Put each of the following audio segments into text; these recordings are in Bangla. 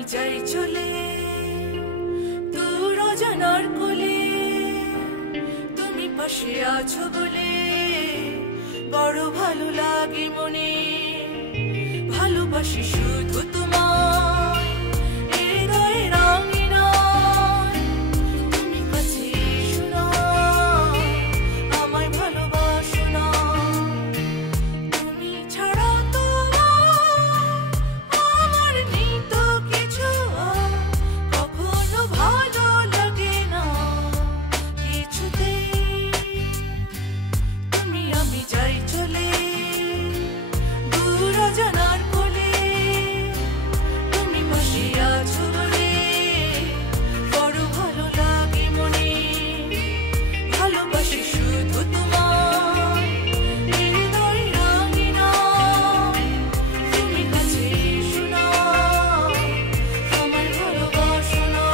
আমি যাই চলে দূর অজানার কোলে, তুমি পাশে আছো বলে বড় ভালো লাগে মনে। ভালোবাসি শুধু তোমায় হৃদয়ে রাঙিনায়, তুমি কাছে এসো না আমায় ভালোবাসো না। তুমি ছাড়া তো আমার নেই তো কিছু, কখনো ভালো লাগে না কিছুতেই। তুমি আমি যাই চলে দূর অজানার কোলে, তুমি পাশে আছো বলে বড় ভালো লাগে মনে। ভালোবাসি শুধু তোমায় হৃদয়ে রাঙিনায়, তুমি কাছে এসো না আমায় ভালোবাসো না।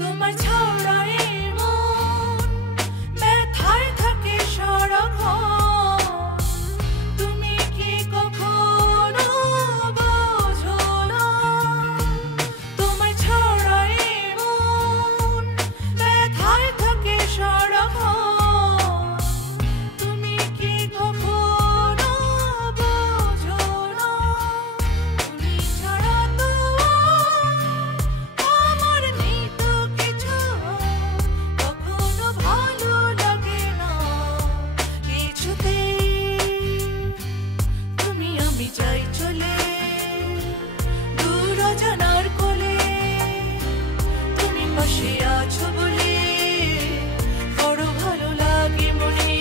তোমার ছাড়া এই মন ব্যথায় থাকে সারাক্ষণ, তুমি কি কখনো বোঝো না? তোমার ছাড়া এই মন ব্যথায় থাকে সারাক্ষণ, তুমি কি কখনো বোঝো না? তুমি ছাড়া তো আমার নেই তো কিছু, কখনো ভালো লাগে না কিছুতেই। তুমি আমি যাই চলে দূর অজানার কোলে, তুমি পাশে আছো বলে বড় ভালো লাগে মনে।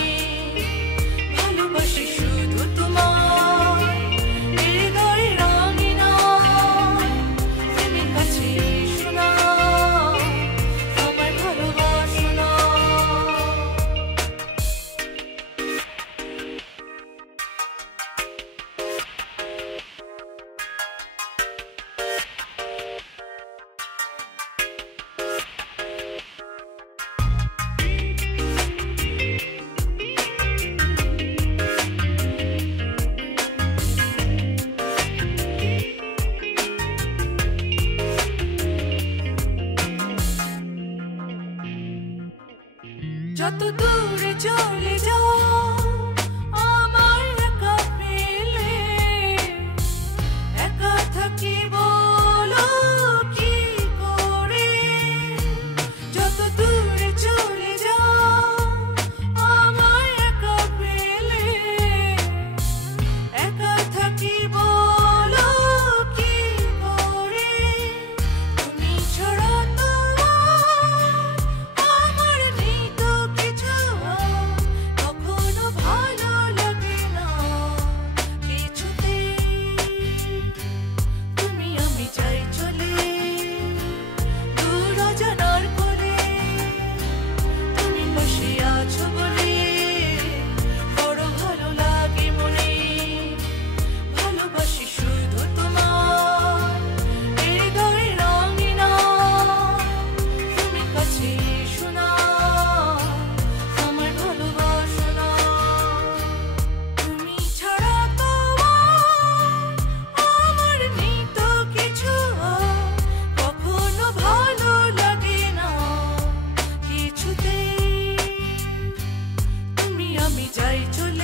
ভালোবাসি শুধু তোমায় হৃদয়ে রাঙিনায়, তুমি কাছে এসো না আমায় ভালোবাসো না। যত দূরে চলে যাও আমায় একা পেলে, একা থাকি বলো কি করে? যত দূরে চলে যাও আমায় একা পেলে, একা থাকি বলো কি করে? তুমি ছাড়া তো আমার নেই তো কিছু, কখনো ভালো লাগে না কিছুতেই। তুমি আমি যাই চলে দূর অজানার কোলে, তুমি পাশে আছো বলে বড় ভালো লাগে মনে। ভালোবাসি শুধু তোমায় হৃদয়ে রাঙিনায়, তুমি কাছে এসো না আমায় ভালোবাসো না। তুমি ছাড়া তো আমার নেই তো কিছু, কখনো ভালো লাগে না কিছুতেই। তুমি আমি যাই চলে